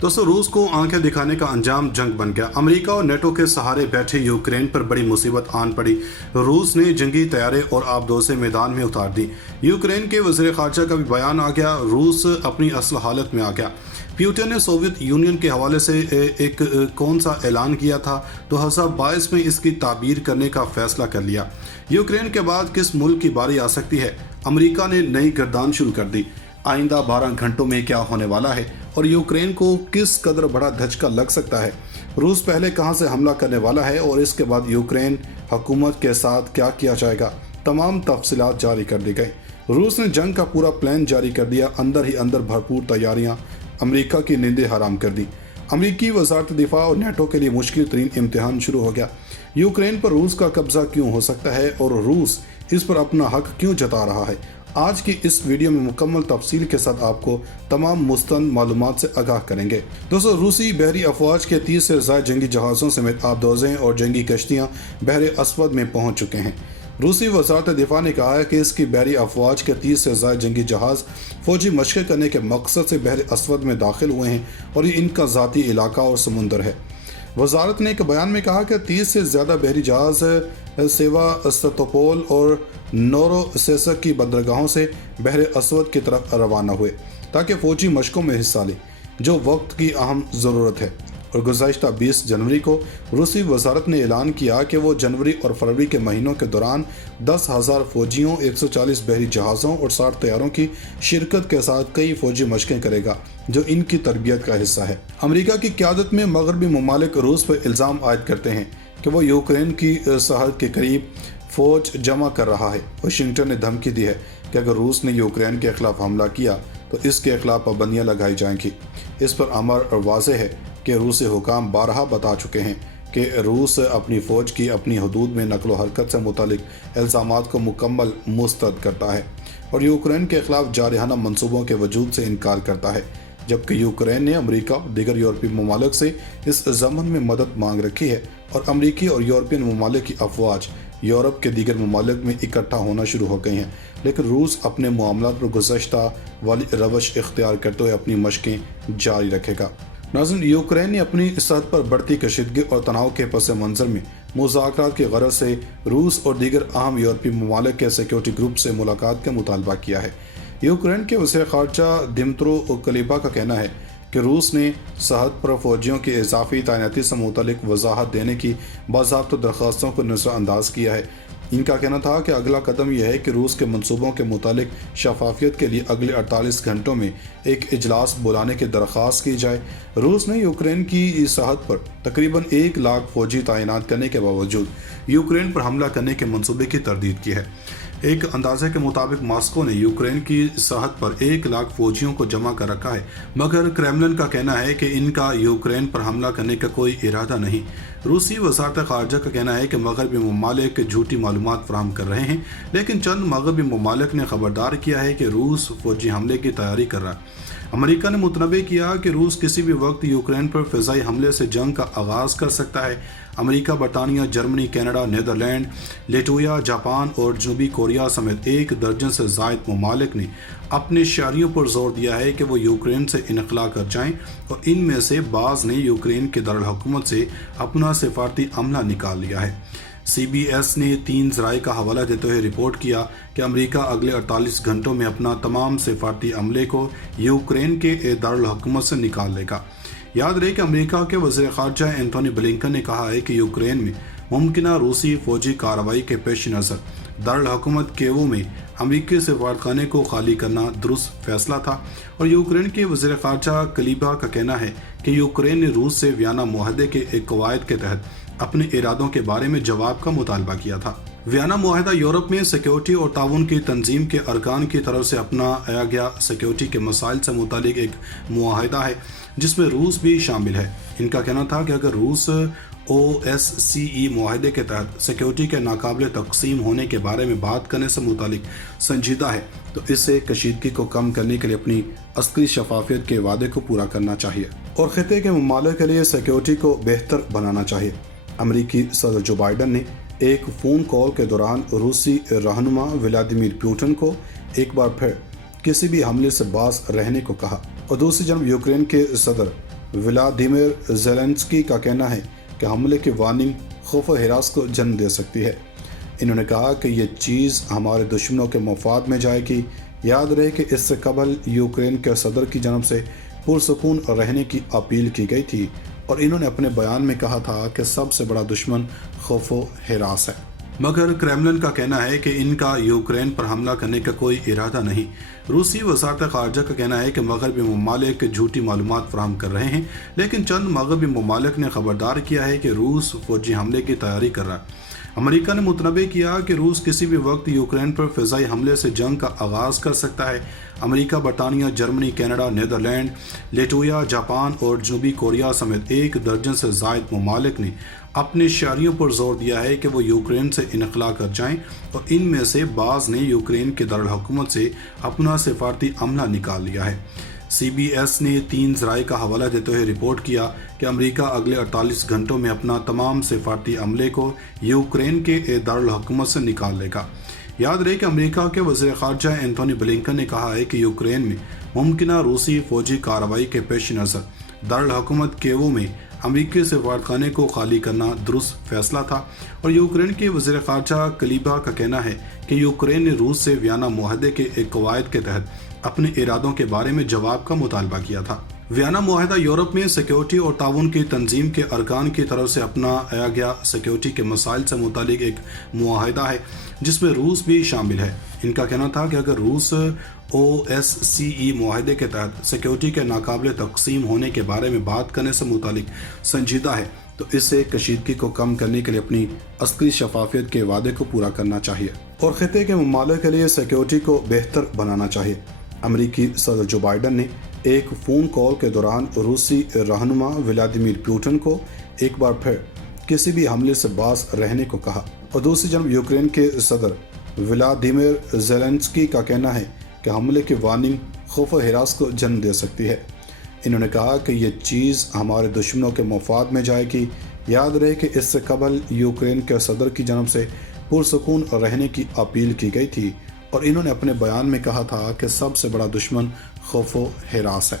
दोस्तों, रूस को आंखें दिखाने का अंजाम जंग बन गया। अमेरिका और नेटो के सहारे बैठे यूक्रेन पर बड़ी मुसीबत आन पड़ी। रूस ने जंगी तैयारे और आबदोज़ें मैदान में उतार दी। यूक्रेन के वज़ीर ख़ारजा का भी बयान आ गया। रूस अपनी असल हालत में आ गया। पुतिन ने सोवियत यूनियन के हवाले से एक कौन सा ऐलान किया था, 2022 में इसकी ताबीर करने का फैसला कर लिया। यूक्रेन के बाद किस मुल्क की बारी आ सकती है? अमेरिका ने नई गर्दान शुरू कर दी। आइंदा 12 घंटों में क्या होने वाला है और यूक्रेन को किस कदर बड़ा धचका लग सकता है? रूस पहले कहां से हमला करने वाला है और इसके बाद यूक्रेन हुकूमत के साथ क्या किया जाएगा? तमाम तफसीलात जारी कर दी गई। रूस ने जंग का पूरा प्लान जारी कर दिया। अंदर ही अंदर भरपूर तैयारियां, अमेरिका की नींदें हराम कर दी। अमेरिकी वजारत दिफा और नेटो के लिए मुश्किल तरीन इम्तिहान शुरू हो गया। यूक्रेन पर रूस का कब्जा क्यों हो सकता है और रूस इस पर अपना हक क्यों जता रहा है? आज की इस वीडियो में मुकम्मल तफसील के साथ आपको तमाम मुस्तंद मालूमात से आगाह करेंगे। दोस्तों, रूसी बहरी अफवाज के 30 से ज़ायद जंगी जहाज़ों समेत आबदोज़ें और जंगी कश्तियाँ बहर अस्वद में पहुँच चुके हैं। रूसी वज़ारत दिफा ने कहा है कि इसकी बहरी अफवाज के 30 से ज़ायद जंगी जहाज़ फौजी मशक़ें करने के मकसद से बहर अस्वद में दाखिल हुए हैं और ये इनका ज़ाती इलाका और समुंदर है। वजारत ने एक बयान में कहा कि 30 से ज़्यादा बहरी जहाज़ सेवास्तोपोल और नोरोसेसक की बंदरगाहों से बहर अस्वद की तरफ रवाना हुए ताकि फ़ौजी मशकों में हिस्सा लें, जो वक्त की अहम ज़रूरत है। और गुज़श्ता 20 जनवरी को रूसी वजारत ने ऐलान किया कि वो जनवरी और फरवरी के महीनों के दौरान 10,000 फ़ौजियों, 140 बहरी जहाज़ों और 60 तैयारों की शिरकत के साथ कई फ़ौजी मशक़ें करेगा, जो इनकी तरबियत का हिस्सा है। अमेरिका की क़यादत में मगरबी ममालिक रूस पर इल्ज़ाम आयद करते हैं कि वो यूक्रेन की सरहद के करीब फ़ौज जमा कर रहा है। वाशिंगटन ने धमकी दी है कि अगर रूस ने यूक्रेन के खिलाफ हमला किया तो इसके खिलाफ पाबंदियाँ लगाई जाएंगी। इस पर अमर और वाज़ेह है कि रूसी हुकाम बारहा बता चुके हैं कि रूस अपनी फ़ौज की अपनी हदूद में नकलो हरकत से मुतालिक इल्ज़ामात को मुकम्मल मुस्तरद करता है और यूक्रेन के खिलाफ जारहाना मंसूबों के वजूद से इनकार करता है, जबकि यूक्रेन ने अमेरिका और दीगर यूरोपीय ममालिक से इस ज़मन में मदद मांग रखी है और अमेरिकी और यूरोपियन ममालिक की अफवाज यूरोप के दीगर ममालिक में इकट्ठा होना शुरू हो गई हैं। लेकिन रूस अपने मामला पर गुज़श्ता वाली रवश इख्तियार करते हुए अपनी मशक़ें जारी रखेगा। नाज़रीन, यूक्रेन ने अपनी सरहद पर बढ़ती कशीदगी और तनाव के पस मंज़र में मुज़ाकरात की गरज से रूस और दीगर अहम यूरोपीय ममालिक के सिक्योरिटी ग्रुप से मुलाकात का मुतालबा किया है। यूक्रेन के वज़ीर ख़ारजा दिमित्रो कुलेबा का कहना है कि रूस ने सरहद पर फ़ौजियों की इजाफी तैनाती से मुतल्लिक वजाहत देने की बाज़ाब्ता दरख्वास्तों को नज़रअंदाज किया है। इनका कहना था कि अगला कदम यह है कि रूस के मंसूबों के मुतालिक शफाफियत के लिए अगले 48 घंटों में एक इजलास बुलाने की दरख्वास्त की जाए। रूस ने यूक्रेन की सरहद पर तकरीबन 1 लाख फ़ौजी तैनात करने के बावजूद यूक्रेन पर हमला करने के मंसूबे की तरदीद की है। एक अंदाजे के मुताबिक मॉस्को ने यूक्रेन की सरहद पर 1 लाख फौजियों को जमा कर रखा है, मगर क्रेमलिन का कहना है कि इनका यूक्रेन पर हमला करने का कोई इरादा नहीं। रूसी वज़ारत ख़ारजा का कहना है कि मगरबी ममालिक झूठी मालूमात फराहम कर रहे हैं, लेकिन चंद मगरबी ममालिक ने खबरदार किया है कि रूस फौजी हमले की तैयारी कर रहा है। अमेरिका ने मुतनबे किया कि रूस किसी भी वक्त यूक्रेन पर फ़िज़ाई हमले से जंग का आगाज़ कर सकता है। अमेरिका, बरतानिया, Germany, Canada, Netherlands, Lithuania, Japan और जनूबी कोरिया समेत 1 दर्जन से ज़ायद ममालिक ने अपने शहरियों पर जोर दिया है कि वो यूक्रेन से इनखला कर जाएं और इनमें से बाज़ ने यूक्रेन के दारुल हुकूमत से अपना सिफारती अमला निकाल लिया है। CBS ने 3 ज़राए का हवाला देते हुए रिपोर्ट किया कि अमेरिका अगले 48 घंटों में अपना तमाम सिफारती अमले को यूक्रेन के दारुल हुकूमत से निकाल लेगा। याद रहे कि अमेरिका के वज़ीर ख़ारजा एंथोनी ब्लिंकन ने कहा है कि यूक्रेन में मुमकिना रूसी फ़ौजी कार्रवाई के पेश नज़र दारुल हुकूमत कीव में अमेरिकी सफारतखाने को खाली करना दुरुस्त फैसला था। और यूक्रेन के वज़ीर ख़ारजा कुलेबा का कहना है कि यूक्रेन ने रूस से वियना मुआहदे के एक कवायद के तहत अपने इरादों के बारे में जवाब का मुतालबा किया था। वियना मुआहदा यूरोप में सिक्योरिटी और ताउन की तंजीम के अरकान की तरफ से अपनाया गया सिक्योरिटी के मसाइल से मुतालिक एक मुआहदा है जिसमें रूस भी शामिल है। इनका कहना था कि अगर रूस OSCE मुआहदे के तहत सिक्योरिटी के नाकाबिल तकसीम होने के बारे में बात करने से मुतालिक संजीदा है तो इससे कशीदगी को कम करने के लिए अपनी अस्करी शफाफियत के वादे को पूरा करना चाहिए और खिते के ममालिक के लिए सिक्योरिटी को बेहतर बनाना चाहिए। अमेरिकी सदर जो बाइडन ने एक फ़ोन कॉल के दौरान रूसी रहनुमा व्लादिमीर पुतिन को एक बार फिर किसी भी हमले से बाज रहने को कहा और दूसरी जानब यूक्रेन के सदर ولادیمیر زیلنسکی کا کہنا ہے کہ حملے کی وارننگ خوف و ہراس کو جنم دے سکتی ہے۔ انہوں نے کہا کہ یہ چیز ہمارے دشمنوں کے مفاد میں جائے گی۔ یاد رہے کہ اس سے قبل یوکرین کے صدر کی جانب سے پرسکون رہنے کی اپیل کی گئی تھی اور انہوں نے اپنے بیان میں کہا تھا کہ سب سے بڑا دشمن خوف و ہراس ہے، مگر کریملن کا کہنا ہے کہ ان کا یوکرین پر حملہ کرنے کا کوئی ارادہ نہیں۔ روسی وزارت خارجہ کا کہنا ہے کہ مغربی ممالک جھوٹی معلومات فراہم کر رہے ہیں، لیکن چند مغربی ممالک نے خبردار کیا ہے کہ روس فوجی حملے کی تیاری کر رہا ہے۔ امریکہ نے متنبع کیا کہ روس کسی بھی وقت یوکرین پر فضائی حملے سے جنگ کا آغاز کر سکتا ہے۔ امریکہ، برطانیہ، Germany, Canada, Netherland, Latvia, Japan اور جنوبی کوریا سمیت 1 درجن سے زائد ممالک نے اپنے شہریوں پر زور دیا ہے کہ وہ یوکرین سے انخلا کر جائیں، اور ان میں سے بعض نے یوکرین کے دارالحکومت سے اپنا سفارتی عملہ نکال لیا ہے۔ سی بی ایس نے 3 ذرائع کا حوالہ دیتے ہوئے رپورٹ کیا کہ امریکہ اگلے 48 گھنٹوں میں اپنا تمام سفارتی عملے کو یوکرین کے دارالحکومت سے نکال لے گا۔ یاد رہے کہ امریکہ کے وزیر خارجہ اینتھونی بلنکن نے کہا ہے کہ یوکرین میں ممکنہ روسی فوجی کارروائی کے پیش نظر دارالحکومت کیوو میں امریکی سفارتخانے کو خالی کرنا درست فیصلہ تھا، اور یوکرین کے وزیر خارجہ کلیبا کا کہنا ہے کہ یوکرین نے روس سے ویانا معاہدے کے ایک قواعد کے تحت اپنے ارادوں کے بارے میں جواب کا مطالبہ کیا تھا۔ ویانا معاہدہ یورپ میں سیکیورٹی اور تعاون کی تنظیم کے ارکان کی طرف سے اپنایا گیا سیکیورٹی کے مسائل سے متعلق ایک معاہدہ ہے جس میں روس بھی شامل ہے۔ ان کا کہنا تھا کہ اگر روس OSCE معاہدے کے تحت سیکیورٹی کے ناقابل تقسیم ہونے کے بارے میں بات کرنے سے متعلق سنجیدہ ہے تو اسے کشیدگی کو کم کرنے کے لیے اپنی عسکری شفافیت کے وعدے کو پورا کرنا چاہیے اور خطے کے ممالک کے لیے سیکیورٹی کو بہتر بنانا چاہیے۔ امریکی صدر جو بائیڈن نے ایک فون کال کے دوران روسی رہنما ولادیمیر پوٹن کو ایک بار پھر کسی بھی حملے سے باز رہنے کو کہا، اور دوسری جانب یوکرین کے صدر ولادیمیر زیلنسکی کا کہنا ہے کہ حملے کی وارننگ خوف و ہراس کو جنم دے سکتی ہے۔ انہوں نے کہا کہ یہ چیز ہمارے دشمنوں کے مفاد میں جائے گی۔ یاد رہے کہ اس سے قبل یوکرین کے صدر کی جانب سے پرسکون رہنے کی اپیل کی گئی تھی اور انہوں نے اپنے بیان میں کہا تھا کہ سب سے بڑا دشمن خوف و ہراس ہے۔